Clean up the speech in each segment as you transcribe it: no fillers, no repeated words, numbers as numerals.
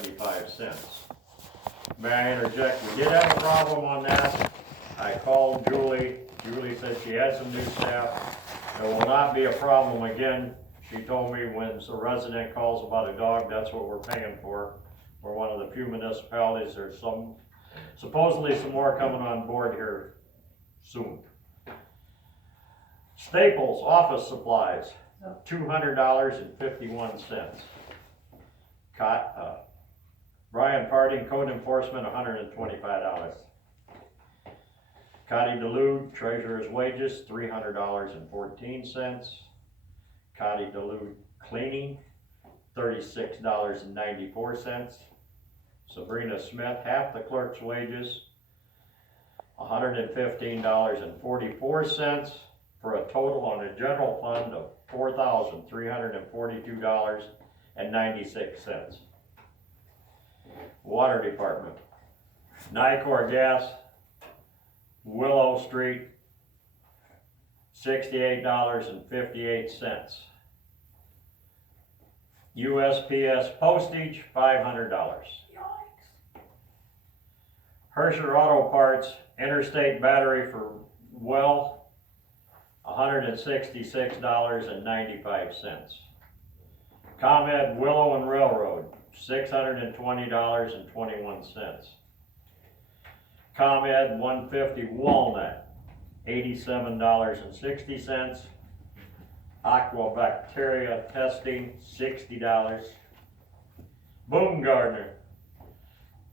$0.75. May I interject, we did have a problem on that. I called Julie, Julie said she had some new staff. There will not be a problem again. She told me when a resident calls about a dog, that's what we're paying for. We're one of the few municipalities, there's supposedly some more coming on board here soon. Staples office supplies, $200.51. Brian Parting, code enforcement, $125. Cotty DeLude, treasurer's wages, $300.14. Cotty DeLude cleaning, $36.94. Sabrina Smith, half the clerk's wages, $115.44, for a total on the general fund of $4,342.96. Water Department, Nicor Gas, Willow Street, $68.58. USPS postage, $500. Herscher Auto Parts, interstate battery for well, $166.95. ComEd Willow and Railroad, $620.21. ComEd 150 Walnut, $87.60. Aqua bacteria testing, $60. Boom Gardner,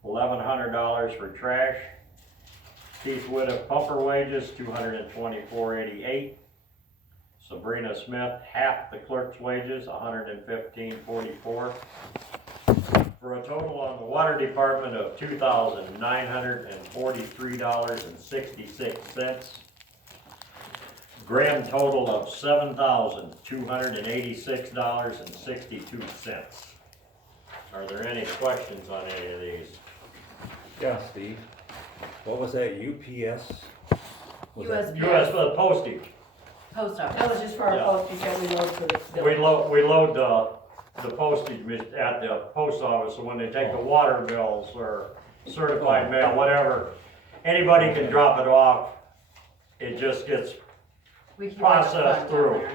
$1,100 for trash. Keith Whittiff pumper wages, $224.88. Sabrina Smith, half the clerk's wages, $115.44. For a total on the water department of $2,943.66. Grand total of $7,286.62. Are there any questions on any of these? Yeah, Steve. What was that, UPS? Was that- US for the postage. Post That office. was just for our Yeah. postage that we load for the. We load the postage at the post office, so when they take the water bills or certified mail, whatever, anybody can drop it off. It just gets, We keep process it up front through. down there.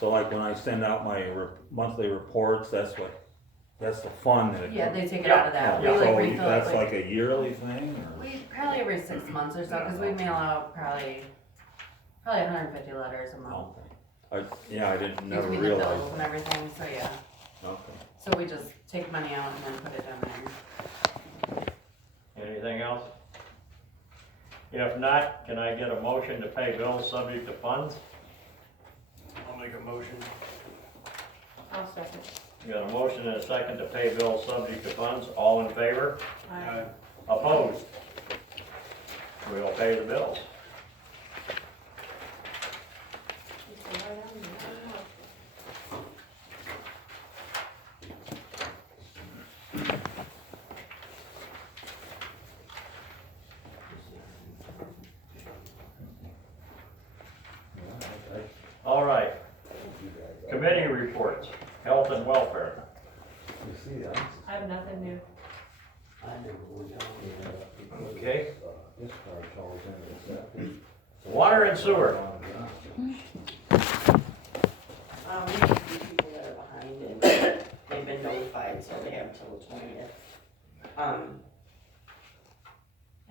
So like when I send out my monthly reports, that's the fund that. Yeah, they take it out of that. We Yeah. like So refill it that's like, like a yearly thing, or? we probably every 6 months or so, cause we mail out probably 150 letters a month. Yeah, I didn't, never Between the realized bills and that. everything, so yeah. Okay. So we just take money out and then put it down there. anything else? If not, can I get a motion to pay bills subject to funds? I'll make a motion. I'll second. You got a motion and a second to pay bills subject to funds, all in favor? Aye. Opposed? We'll pay the bills. All right, committee reports, health and welfare. You see that? I have nothing new. Okay. This card's always in the Water and sewer. We have a few people that are behind and they've been notified, so they have until the 20th. I have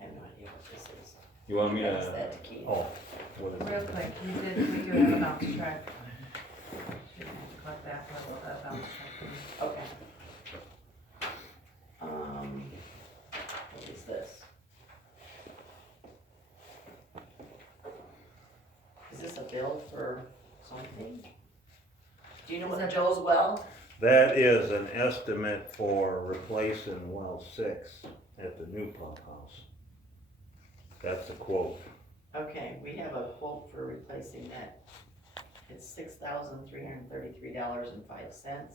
no idea what this is. You want me Pass to, that to Keith. oh, what is Real it? quick, we do have a bounce check. You're gonna have to collect that with the bounce check. Okay. What is this? Is this a bill for something? Do you know what the bill's well? That is an estimate for replacing well 6 at the new pump house. That's a quote. Okay, we have a quote for replacing that. It's $6,333.05.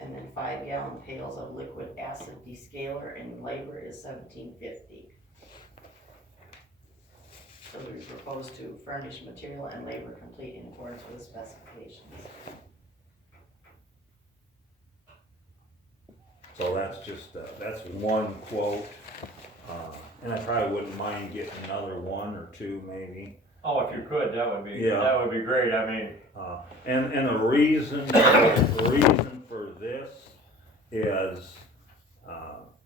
And then 5-gallon pails of liquid acid descaler, and labor is $17.50. So we propose to furnish material and labor complete in accordance with the specifications. So that's just, that's one quote, and I probably wouldn't mind getting another one or two maybe. Oh, if you could, that would be, Yeah. that would be great, I mean, And the reason for this is,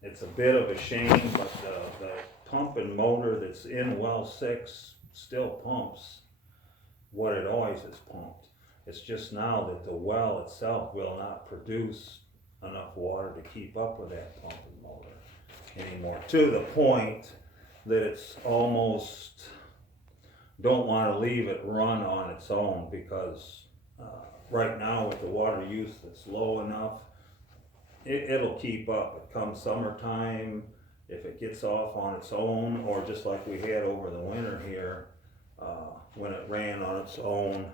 it's a bit of a shame, but the pump and motor that's in well 6 still pumps what it always has pumped. It's just now that the well itself will not produce enough water to keep up with that pump and motor anymore, to the point that it's almost, don't wanna leave it run on its own, because right now with the water use that's low enough, it'll keep up. It comes summertime, if it gets off on its own, or just like we had over the winter here, when it ran on its own,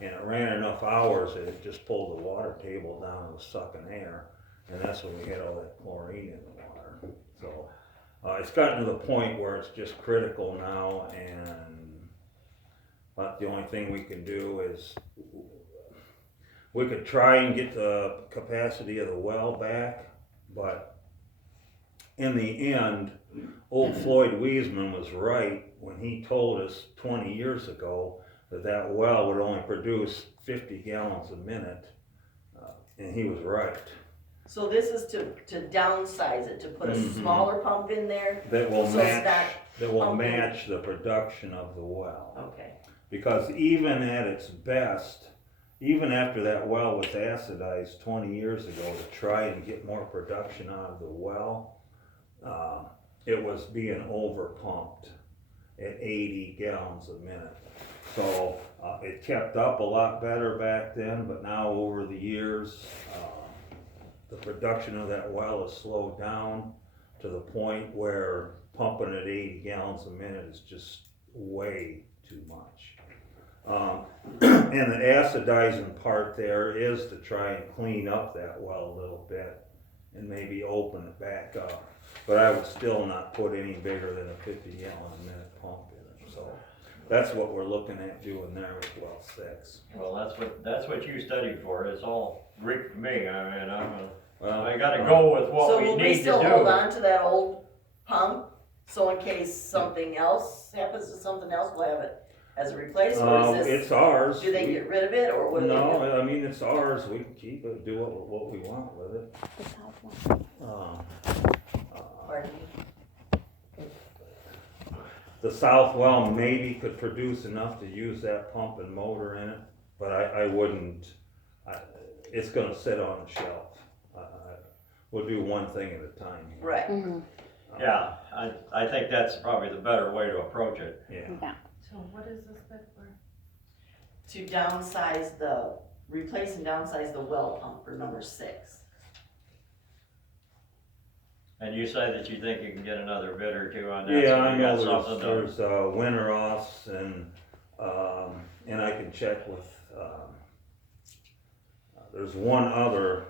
and it ran enough hours that it just pulled the water table down and was sucking air, and that's when we had all that chlorine in the water. So it's gotten to the point where it's just critical now, but the only thing we can do is we could try and get the capacity of the well back, but in the end, old Floyd Wiesman was right when he told us 20 years ago that that well would only produce 50 gallons a minute, and he was right. So this is to downsize it, to put a Mhm. smaller pump in there? That will So it's match, that will pumping. match the production of the well. Okay, Because even at its best, even after that well was acidized 20 years ago to try and get more production out of the well, it was being over pumped at 80 gallons a minute. So it kept up a lot better back then, but now over the years, the production of that well has slowed down to the point where pumping at 80 gallons a minute is just way too much. And the acidizing part there is to try and clean up that well a little bit and maybe open it back up. But I would still not put any bigger than a 50 gallon a minute pump in it. So that's what we're looking at doing there with well 6. well, that's what you studied for, it's all Greek to me, I mean, Well, I gotta go with so what we will we need to still hold do. on to that old pump? So in case something else happens to something else, we'll have it as a replacement, or is this, it's ours. do they We- get rid of it, or what do they do? No, I mean, it's ours, we can keep it, do what we want with it. Pardon me? The south well maybe could produce enough to use that pump and motor in it, but I wouldn't, it's gonna sit on the shelf. We'll do one thing at a time. here. Right, Yeah, I think that's probably the better way to approach it. Yeah, So what is this bid for? to replace and downsize the well pump for number 6. And you say that you think you can get another bid or two on that, yeah, so I you got know something to. there's winter offs and I can check with, there's one other,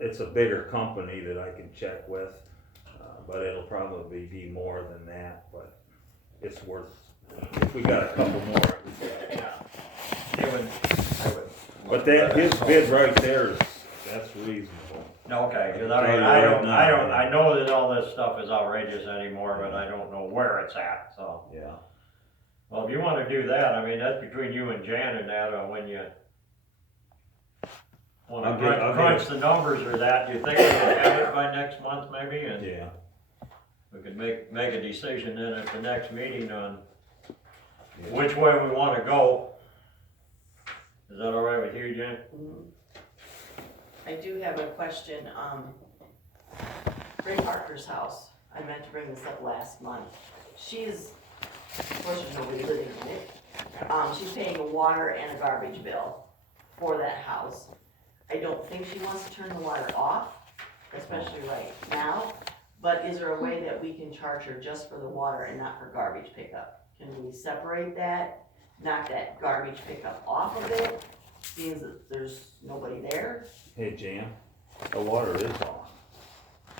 it's a bigger company that I can check with, but it'll probably be more than that, but it's worth, if we got a couple more. It would, I would. But that, his bid right there is, that's reasonable. No, okay, cause I I can mean, tell you right now. I know that all this stuff is outrageous anymore, but I don't know where it's at, so. Yeah. Well, if you wanna do that, I mean, that's between you and Jan and that, when you wanna I'll get- crunch the numbers or that, do you think we can have it by next month maybe? And Yeah. we could make a decision then at the next meeting on Yeah. which way we wanna go. Is that all right with you, Jan? Mhm. I do have a question, Ray Parker's house, I meant to bring this up last month. She's, of course, there's nobody living in it. She's paying a water and a garbage bill for that house. I don't think she wants to turn the water off, especially right now, but is there a way that we can charge her just for the water and not for garbage pickup? Can we separate that, knock that garbage pickup off of it, seeing that there's nobody there? Hey, Jan, the water is off.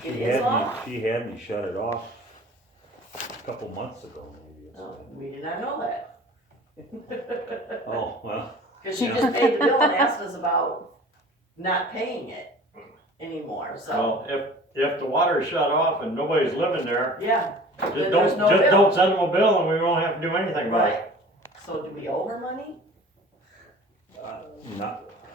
It She is had me- off? She had me shut it off a couple months ago, maybe. or Oh, something. we did not know that. Oh, well, Cause she just paid the bill and asked us about not paying it. anymore, so, Well, if the water's shut off and nobody's living there, yeah, just Then don't, there's no just bill. don't send them a bill and we won't have to do anything about it. right. So do we owe her money?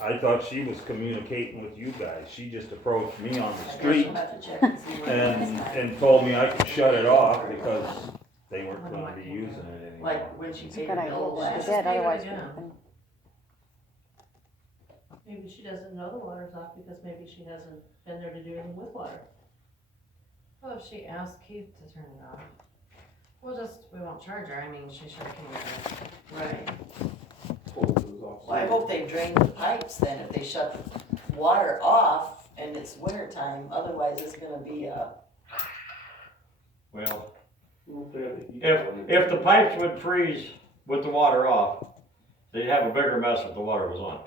I thought she was communicating with you guys. She just approached me on the I guess street you'll have to check and see what it is. and told me I could shut it off because they weren't gonna be using it anymore. Like when she It's a paid good the idea, bill she last. Just did, leave it otherwise we again. can. Maybe she doesn't know the water's off because maybe she hasn't been there to do anything with water. Well, if she asked Keith to turn it off, we won't charge her, I mean, she should have came to us. Right. Well, I hope they drained the pipes then, if they shut the water off and it's winter time, otherwise it's gonna be a, Well, if the pipes would freeze with the water off, they'd have a bigger mess if the water was on.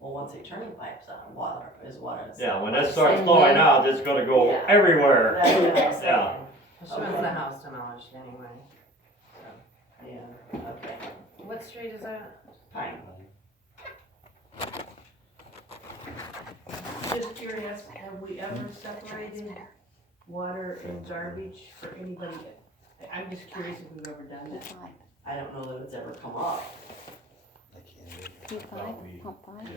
well, once they turn the pipes on, water is water. Yeah, when it starts flowing out, it's gonna go Yeah. everywhere. That's what I'm Yeah. saying. Well, she wants Okay. the house demolished anyway. Yeah, okay, What street is that? fine. Just curious, have we ever separated water and garbage for anybody? I'm just curious if we've ever done that. P5, I don't know that it's ever come up. P5, pump 5.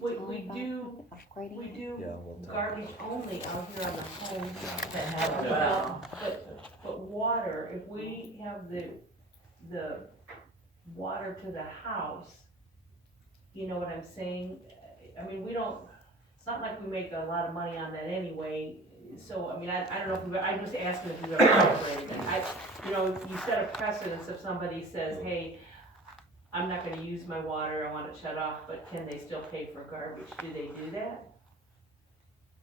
We do, Upgrading. we do garbage only out here on the home that have a Yeah. well, but water, if we have the water to the house, you know what I'm saying? I mean, we don't, it's not like we make a lot of money on that anyway, so, I mean, I don't know if we've, I'm just asking if we've ever separated it. You set a precedence if somebody says, hey, I'm not gonna use my water, I want it shut off, but can they still pay for garbage? Do they do that?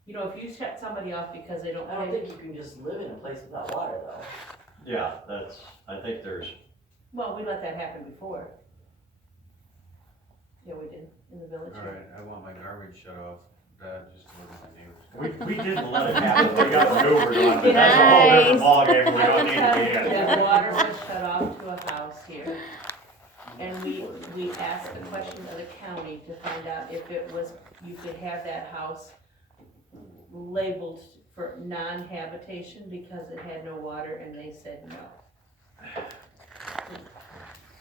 You know, if you shut somebody off because they don't I don't pay, think you can just live in a place without water though. Yeah, I think there's, well, we let that happen before. Yeah, we did, in the village. Alright, I want my garbage shut off, just to look at the neighbors. we didn't let it happen, we got maneuvered on it, but that's a whole different ballgame we I don't will need tell to you be in. that water was shut off to a house here. And we asked the question of the county to find out if it was, you could have that house labeled for non-habitation because it had no water, and they said no.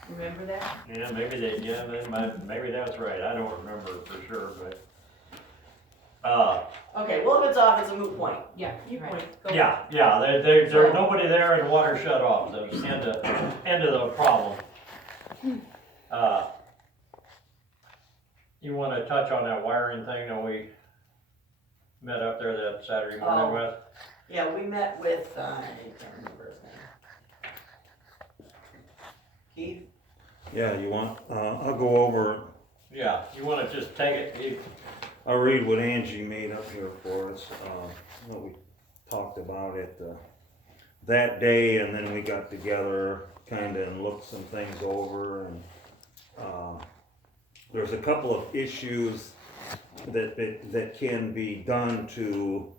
Remember that? Yeah, maybe that's right, I don't remember for sure, but, Okay, well, if it's off, it's a moot point. Yeah, you Right. point, go. yeah, there's nobody there and water shut off, so it's end of the problem. You wanna touch on that wiring thing that we met up there that Saturday morning Oh. with? Yeah, we met with, I can't remember his name. Keith? Yeah, you want, I'll go over, Yeah, you wanna just take it, I'll read what Angie made up here for us, what we talked about at that day, and then we got together kinda and looked some things over, and, there's a couple of issues that can be done to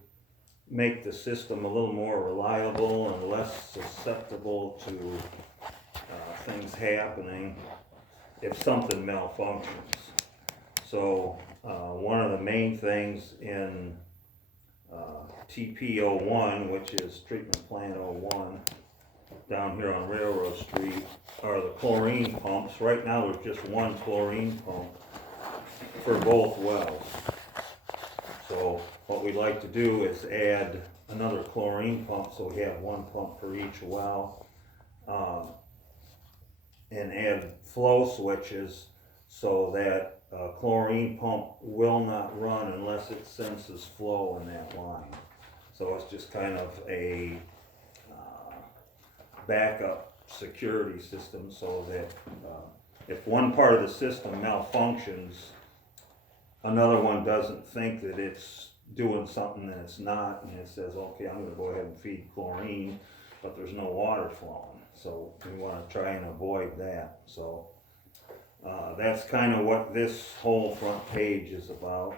make the system a little more reliable and less susceptible to, things happening if something malfunctions. So, one of the main things in, TP 01, which is treatment plant 01, down here on Railroad Street, are the chlorine pumps. Right now, there's just one chlorine pump for both wells. So what we'd like to do is add another chlorine pump, so we have one pump for each well. And add flow switches so that a chlorine pump will not run unless it senses flow in that line. So it's just kind of a backup security system so that if one part of the system malfunctions, another one doesn't think that it's doing something that it's not, and it says, okay, I'm gonna go ahead and feed chlorine, but there's no water flowing. So we wanna try and avoid that. So that's kind of what this whole front page is about.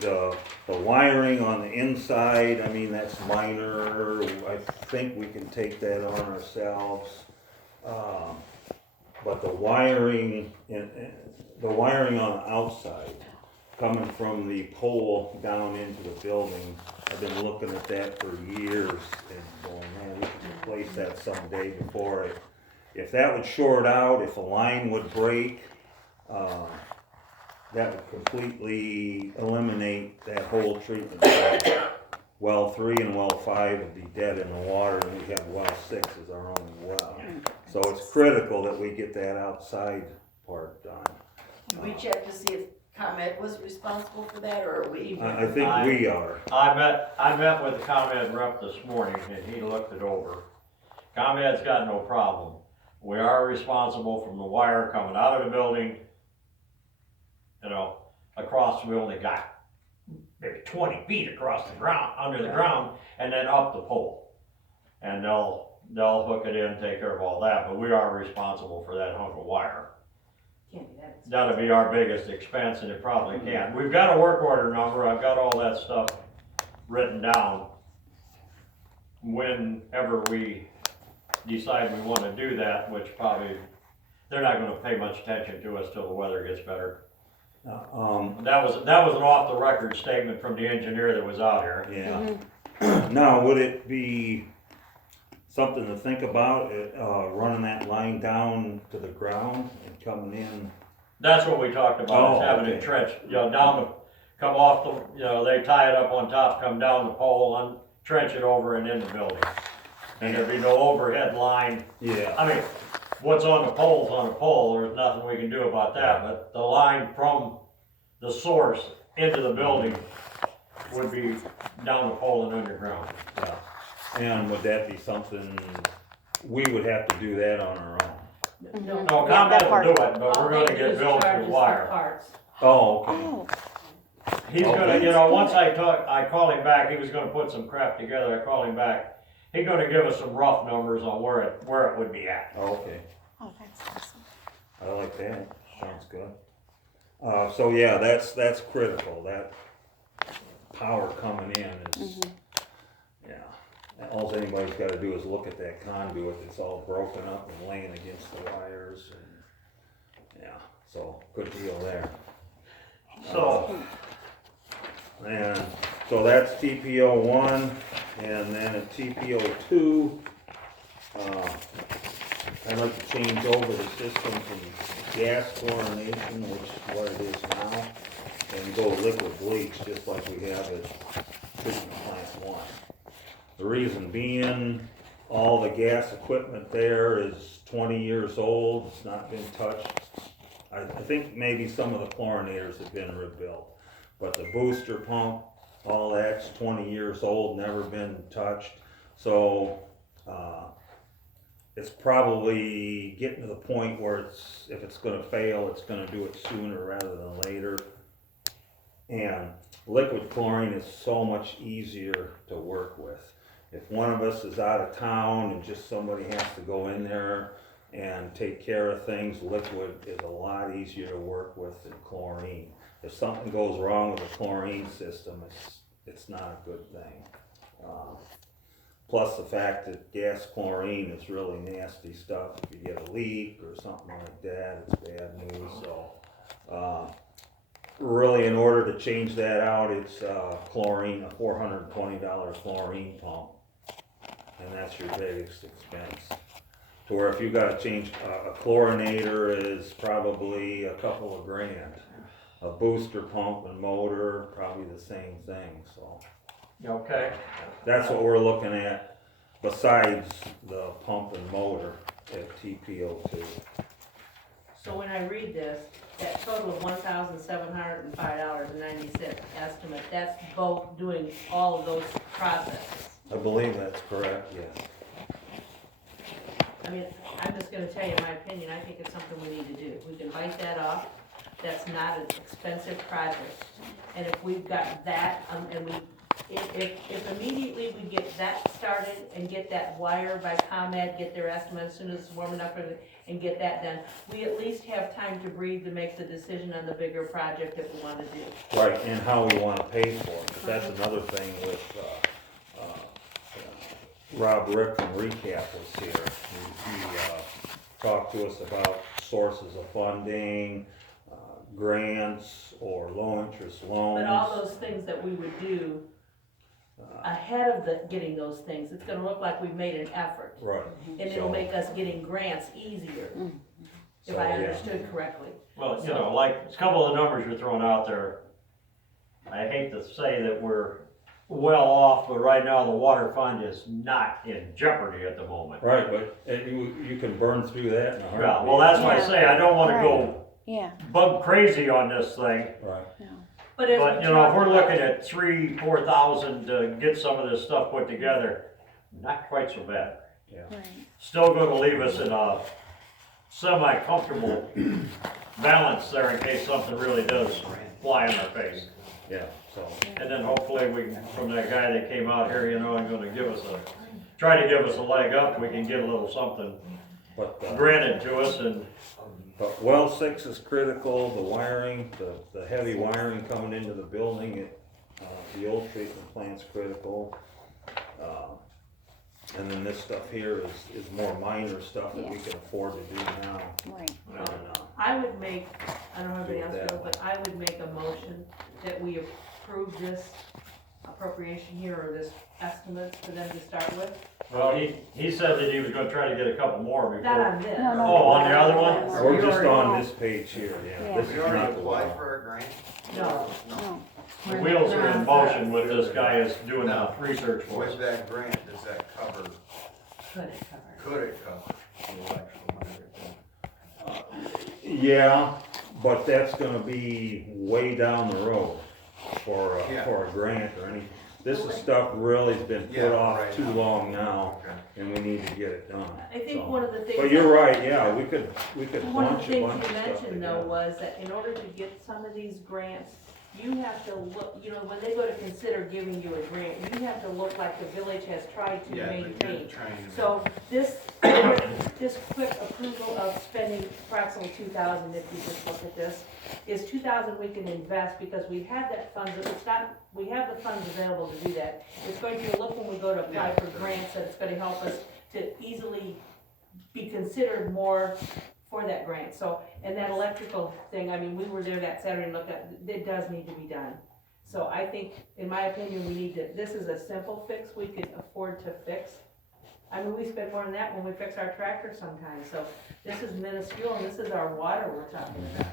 The wiring on the inside, I mean, that's minor. I think we can take that on ourselves. but the wiring, the wiring on the outside, coming from the pole down into the building, I've been looking at that for years and going, man, we should replace that someday before it. If that would short out, if a line would break, that would completely eliminate that whole treatment plant. Well 3 and well 5 would be dead in the water, and we have well 6 as our only well. So it's critical that we get that outside part done. Did we check to see if ComEd was responsible for that, or are we? I think we are. I met with the ComEd rep this morning and he looked it over. ComEd's got no problem. We are responsible from the wire coming out of the building, you know, across, we only got maybe 20 feet across the ground, under the ground, and then up the pole. And they'll hook it in, take care of all that, but we are responsible for that hunk of wire. Can't be that expensive. That'll be our biggest expense, and it probably can. We've got a work order number, I've got all that stuff written down. Whenever we decide we wanna do that, which probably, they're not gonna pay much attention to us till the weather gets better. That was an off the record statement from the engineer that was out here. Yeah. Now, would it be something to think about, running that line down to the ground and coming in? That's what we talked about, is having it trenched, you know, down the, come off the, you know, they tie it up on top, come down the pole, trench it over and in the building. And there'd be no overhead line. Yeah. I mean, what's on the pole's on the pole, there's nothing we can do about that, but the line from the source into the building would be down the pole and underground. Yeah. And would that be something, we would have to do that on our own? No. No, Yeah, that ComEd will part. do it, but All we're they gonna do get is billed charge for us the the wire. parts. Oh, okay. Oh, He's gonna, Okay. you know, once I called him back, he was gonna put some crap together, I called him back. He's gonna give us some rough numbers on where it would be at. Okay. oh, that's awesome. I like that, sounds good. So yeah, that's critical, that power coming in is, yeah. All anybody's gotta do is look at that conduit, it's all broken up and laying against the wires and, yeah, so good deal there. So, And so that's TPO 1, and then at TPO 2, I'd like to change over the system from gas chlorination, which is what it is now, and go liquid bleach, just like we have at treatment plant 1. The reason being, all the gas equipment there is 20 years old, it's not been touched. I think maybe some of the chlorinators have been rebuilt, but the booster pump, all that's 20 years old, never been touched. So, it's probably getting to the point where if it's gonna fail, it's gonna do it sooner rather than later. And liquid chlorine is so much easier to work with. If one of us is out of town and just somebody has to go in there and take care of things, liquid is a lot easier to work with than chlorine. If something goes wrong with the chlorine system, it's not a good thing. Plus the fact that gas chlorine is really nasty stuff. If you get a leak or something like that, it's bad news. So, really, in order to change that out, it's chlorine, a $420 chlorine pump, and that's your biggest expense. To where if you gotta change, a chlorinator is probably a couple of grand. A booster pump and motor, probably the same thing, so. okay, That's what we're looking at, besides the pump and motor at TPO2. So when I read this, that total of $1,705.90 estimate, that's both doing all of those processes. I believe that's correct, yes. I mean, I'm just gonna tell you my opinion, I think it's something we need to do. We can bite that off, that's not an expensive project. And if we've got that, and if immediately we get that started and get that wire by ComEd, get their estimate as soon as it's warm enough and get that done, we at least have time to breathe to make the decision on the bigger project that we wanna do. Right, and how we wanna pay for it, 'cause that's another thing with, Rob Rick from Recap was here. He talked to us about sources of funding, grants or low interest loans. But all those things that we would do ahead of getting those things, it's gonna look like we've made an effort. Right. And it'll So- make us getting grants easier, if So, I yeah. understood correctly. Well, you know, like, a couple of the numbers you're throwing out there, I hate to say that we're well off, but right now the water fund is not in jeopardy at the moment. Right, but you can burn through that in a heartbeat. Yeah, well, that's why I say, I don't wanna go Yeah, bug crazy on this thing, Right, But as but, we you know, if talked we're about- looking at 3,000-4,000 to get some of this stuff put together, not quite so bad. right. Still gonna leave us in a semi-comfortable balance there in case something really does fly in our face. yeah, so, And then hopefully we, can, from that guy that came out here, you know, and gonna try to give us a leg up, we can get a little something but, granted to us and, but well 6 is critical, the wiring, the heavy wiring coming into the building, the old treatment plant's critical. And then this stuff here is more minor stuff that we can afford to do now. Right. And, I would make, I don't know if anybody else Do will, but I would make a motion that we approve this appropriation here, or this estimate for them to start with. well, he said that he was gonna try to get a couple more Not before. on this. No, no. Oh, on the other one? We're just already- on this page here, yeah. Yeah. This is We already not the applied well. for a grant? No. No, The wheels are in motion with this guy is doing the research for us. With that grant, does that cover, Could it cover? could it cover the electrical and everything? Yeah, but that's gonna be way down the road for Yeah. a grant or anything. This is stuff really's been put Yeah, off right too now. long now, Okay. and we need to get it done. I think So. one of the things. But you're right, yeah, we could One of bunch the a bunch things of you stuff mentioned though together. was that in order to get some of these grants, you have to look, you know, when they go to consider giving you a grant, you have to look like the village has tried to Yeah, but maintain. you're trying to. So this quick approval of spending approximately 2,000, if you just look at this, is 2,000 we can invest because we have that funds, it's not, we have the funds available to do that. It's going to look when we go to apply for grants, that it's gonna help us to easily be considered more for that grant. So, and that electrical thing, I mean, we were there that Saturday and looked at, it does need to be done. So I think, in my opinion, we need to, this is a simple fix we could afford to fix. I mean, we spend more than that when we fix our tractor sometimes, so this is minuscule, and this is our water we're talking about.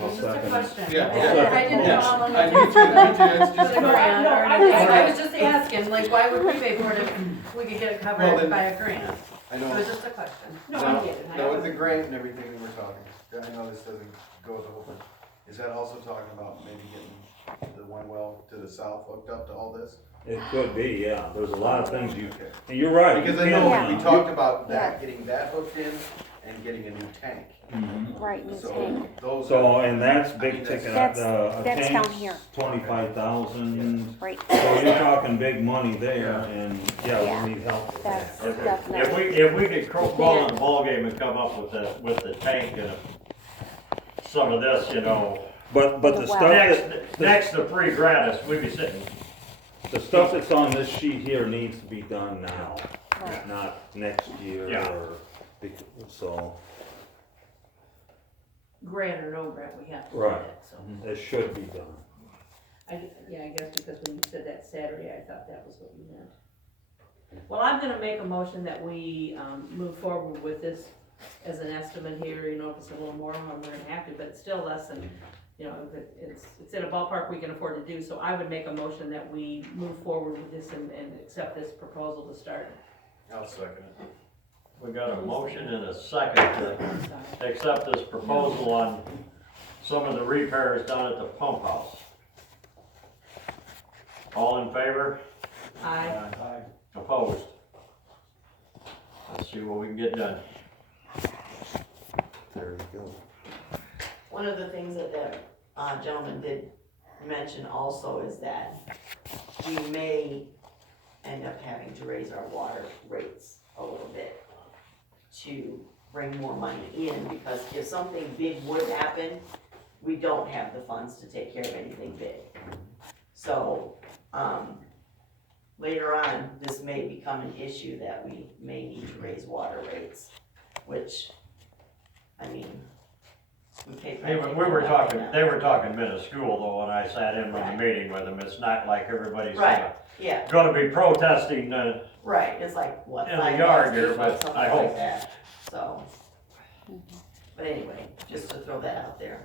I'll Just a second it. question. Yeah. I didn't know how long I it need took to, it's for just. the grant No, or I- anything. I was just asking, like, why would we pay for it if we could get it Well, covered then- by a grant? I It know. was just a question. No, I get it. I Now, with the know. grant and everything that we're talking, I know this doesn't go with the whole thing, is that also talking about maybe getting the one well to the south hooked up to all this? It could be, yeah, there's a lot of things you, Okay. and you're right. Because I you know can't- we talked about Yeah. that, getting that hooked in and getting a new tank. Mhm. right, new So tank. those. So, and that's I big mean, ticket, That's- a that's down tank's here. 25,000, Right, so you're talking big money there, Yeah. and, yeah, Yeah. we need help with that's that. definitely. If we could ball in the ballgame and come up with the tank and some of this, you know, But The the well. stuff next to free gratis, we'd be sitting, the stuff that's on this sheet here needs to be done now, Right. not next year Yeah. or, so, Grant or no grant, we have to do Right. that, so. it should be done. I guess because when you said that Saturday, I thought that was what you meant. Well, I'm gonna make a motion that we, move forward with this as an estimate here, you know, if it's a little more, we're gonna have to, but it's still less than, you know, it's in a ballpark we can afford to do, so I would make a motion that we move forward with this and accept this proposal to start. I'll second it. we got a motion and a second to accept this proposal on some of the repairs down at the pump house. All in favor? Aye. Opposed? Let's see what we can get done. There you go. One of the things that the gentleman did mention also is that we may end up having to raise our water rates a little bit to bring more money in, because if something big would happen, we don't have the funds to take care of anything big. So, later on, this may become an issue that we may need to raise water rates, which, I mean, We pay. They were talking minuscule though, when I sat in on Right. the meeting with them, it's not like everybody's Right. Yeah, gonna be protesting, right, it's like, what, In the 5 yard bucks, here, 8 bucks, but something I like hope. that, so. But anyway, just to throw that out there.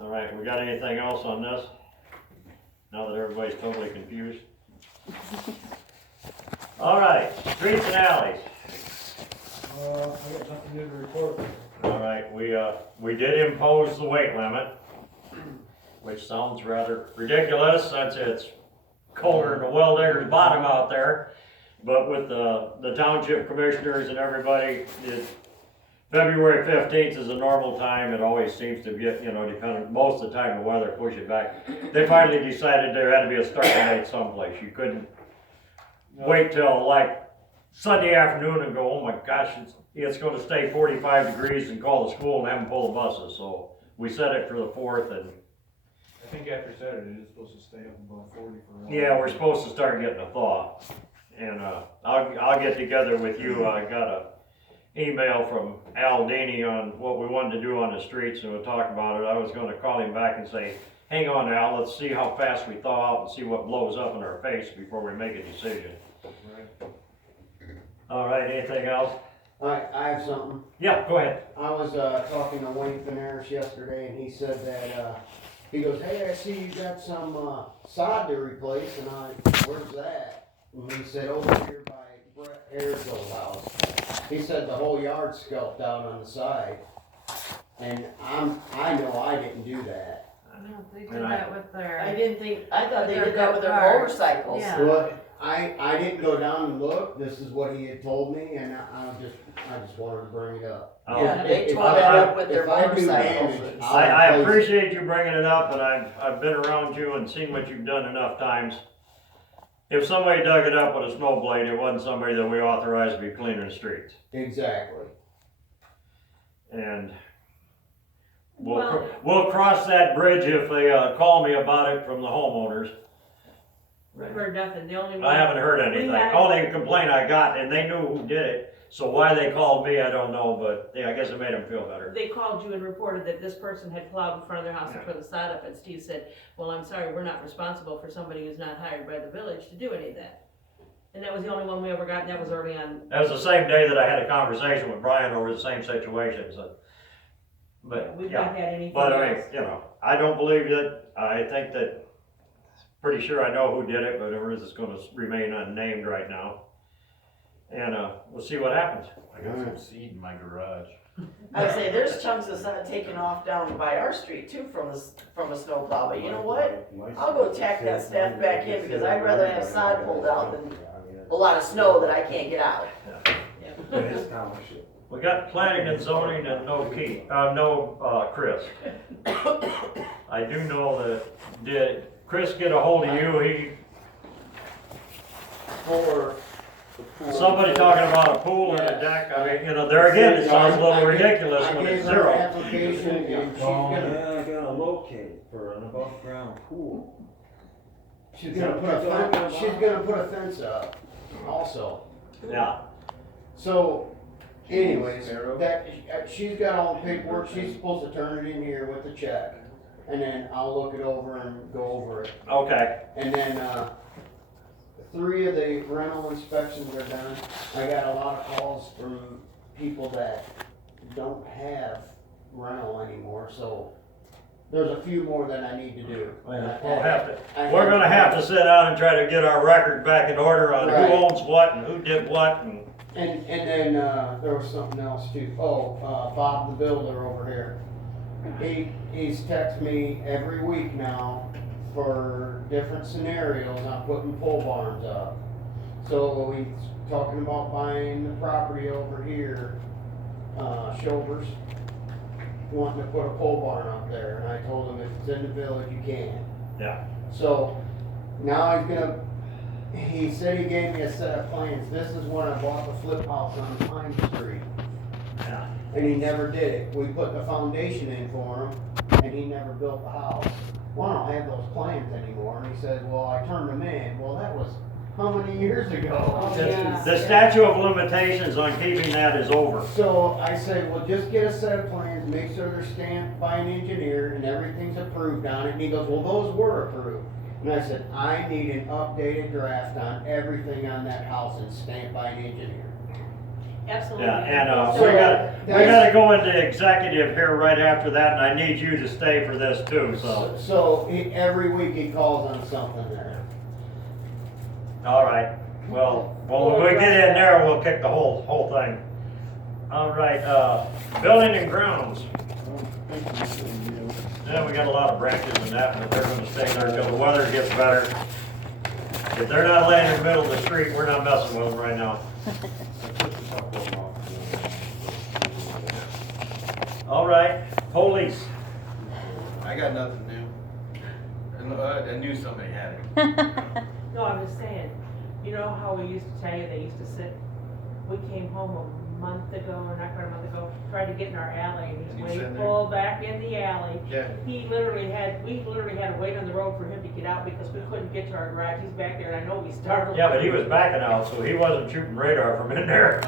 alright, we got anything else on this? Now that everybody's totally confused? Alright, streets and alleys. I got nothing new to report. Alright, we did impose the weight limit, which sounds rather ridiculous since it's colder than the well digger's bottom out there. But with the township commissioners and everybody, February 15th is a normal time. It always seems to get, depending, most of the time the weather push it back. They finally decided there had to be a start date someplace. You couldn't wait till like Sunday afternoon and go, oh my gosh, it's gonna stay 45 degrees, and call the school and have them pull the buses. So we set it for the 4th, and I think after Saturday, it's supposed to stay up above 40 for a while. yeah, we're supposed to start getting a thaw. And, I'll get together with you. I got a email from Al Daney on what we wanted to do on the streets, and we'll talk about it. I was gonna call him back and say, hang on Al, let's see how fast we thaw out and see what blows up in our face before we make a decision. Right. Alright, anything else? I have something. Yeah, go ahead. I was, talking to Wayne Finaris yesterday, and he said that, he goes, hey, I see you got some, sod to replace, and where's that? And he said, over here by Brett Ayers' old house. He said the whole yard scalped out on the side, and I know I didn't do that. No, they did And that with their. I thought they Their did that with their go-karts. motorcycles. Yeah. Well, I didn't go down and look, this is what he had told me, and I just wanted to bring it up. Yeah, they If tore I- that up with their if I do motorcycles. damage, I I'll replace it. appreciate you bringing it up, and I've been around you and seen what you've done enough times. If somebody dug it up with a snow blade, it wasn't somebody that we authorized to be cleaning the streets. Exactly. And Well- we'll cross that bridge if they, call me about it from the homeowners. I've heard nothing, the only one. I haven't heard anything. We had- Only complaint I got, and they knew who did it, so why they called me, I don't know, but yeah, I guess it made them feel better. They called you and reported that this person had plowed in front of their house and Yeah. put the sod up, and Steve said, well, I'm sorry, we're not responsible for somebody who's not hired by the village to do any of that. And that was the only one we ever got, and that was early on. That was the same day that I had a conversation with Brian over the same situation, so. But, We've yeah. not had anything But I mean, else. I don't believe that, I think that, pretty sure I know who did it, but it is gonna remain unnamed right now. And, we'll see what happens. I got some seed in my garage. I would say there's chunks of sod taken off down by our street too from a snowplow, but you know what? I'll go tack that stuff back in because I'd rather have sod pulled out than a lot of snow that I can't get out. We got planning and zoning and no Chris. I do know that, did Chris get a hold of you? For the pool. Somebody talking about a pool and a deck, I mean, there again, it sounds a little ridiculous when it's I gave her an zero. application, and she's gonna, Yeah, I gotta locate for an above ground pool. she's gonna put a fence up also. Yeah, So, anyways, Arrow? she's got all the paperwork, she's supposed to turn it in here with the check. And then I'll look it over and go over it. okay, And then, 3 of the rental inspections are done. I got a lot of calls from people that don't have rental anymore, so there's a few more that I need to do. we're gonna have to sit down and try to get our record back in order on who Right. owns what and who did what and. And then, there was something else too. Bob the builder over here. He's texted me every week now for different scenarios on putting pole barns up. So he's talking about buying the property over here, Shovers, wanting to put a pole barn up there, and I told him if it's in the village, you can. Yeah. So, now he said he gave me a set of plans. This is when I bought the flip house on Pine Street. Yeah. And he never did it. We put the foundation in for him, and he never built the house. Well, I don't have those plans anymore. And he said, well, I turned them in. Well, that was how many years ago? Oh, yeah. The statute of limitations on keeping that is over. So I said, well, just get a set of plans, make sure they're stamped by an engineer and everything's approved on it. And he goes, well, those were approved. And I said, I need an updated draft on everything on that house and stamped by an engineer. Absolutely. Yeah, and, So, we gotta go into executive here right after that, and I need you to stay for this too, so. So every week he calls on something there. All right, well, when we get in there, we'll kick the whole thing. All right, building and grounds. Yeah, we got a lot of branches in that, but they're gonna stay there until the weather gets better. If they're not laying in the middle of the street, we're not messing with them right now. All right, police. I got nothing new. And, I knew somebody had it. No, I'm just saying, you know how we used to tell you, they used to sit, we came home a month ago, or not quite a month ago, tried to get in our alley, and And he he's was way in there? pulled back in the alley. Yeah. We literally had to wait on the road for him to get out because we couldn't get to our garage, he's back there, and I know we startled him. Yeah, but he was backing out, so he wasn't shooting radar from in there.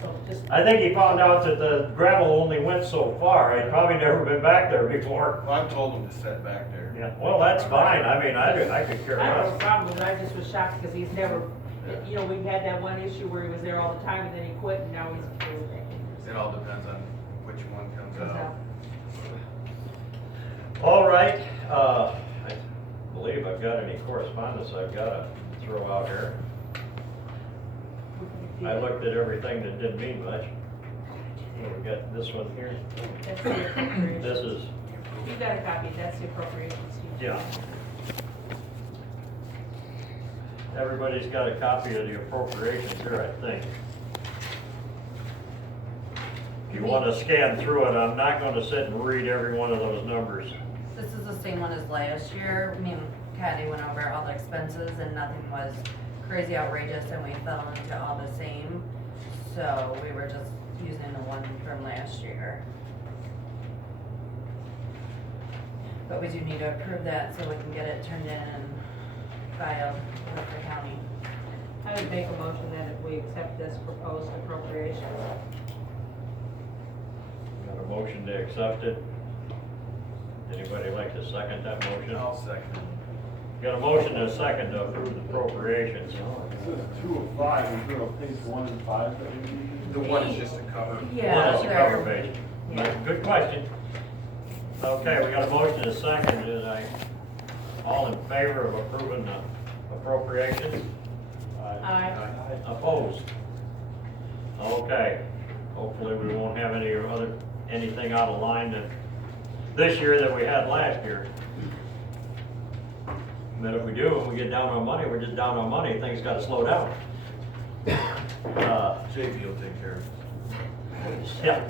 So just, I think he found out that the gravel only went so far. He'd probably never been back there before. Well, I've told him to set back there. Yeah, well, that's fine. I mean, I could care I don't have a less. problem with it, I just was shocked because he's never, you know, we had that one issue where he was there all the time and then he quit and now he's back in. It all depends on which one comes Comes out. out. All right, I believe I've got any correspondence I've gotta throw out here. I looked at everything that didn't mean much. We got this one here. That's the appropriations. This is, You got a copy, that's the appropriations. yeah. Everybody's got a copy of the appropriations here, I think. If you wanna scan through it, I'm not gonna sit and read every one of those numbers. This is the same one as last year. Me and Patty went over all the expenses and nothing was crazy outrageous and we fell into all the same. So we were just using the one from last year. But we do need to approve that so we can get it turned in and filed with the county. I would make a motion that if we accept this proposed appropriation. Got a motion to accept it. Anybody like to second that motion? I'll second it. Got a motion and a second to approve the appropriations. It says 2 of 5, is there a page 1 and 5 that we need? The one is just a cover. Yeah, That's the cover there. page. Yeah. Good question. Okay, we got a motion and a second, and all in favor of approving the appropriations? Aye. Opposed? Okay, hopefully we won't have anything out of line this year that we had last year. But if we do, and we get down on money, we're just down on money, things gotta slow down. JP will take care of it. Yeah.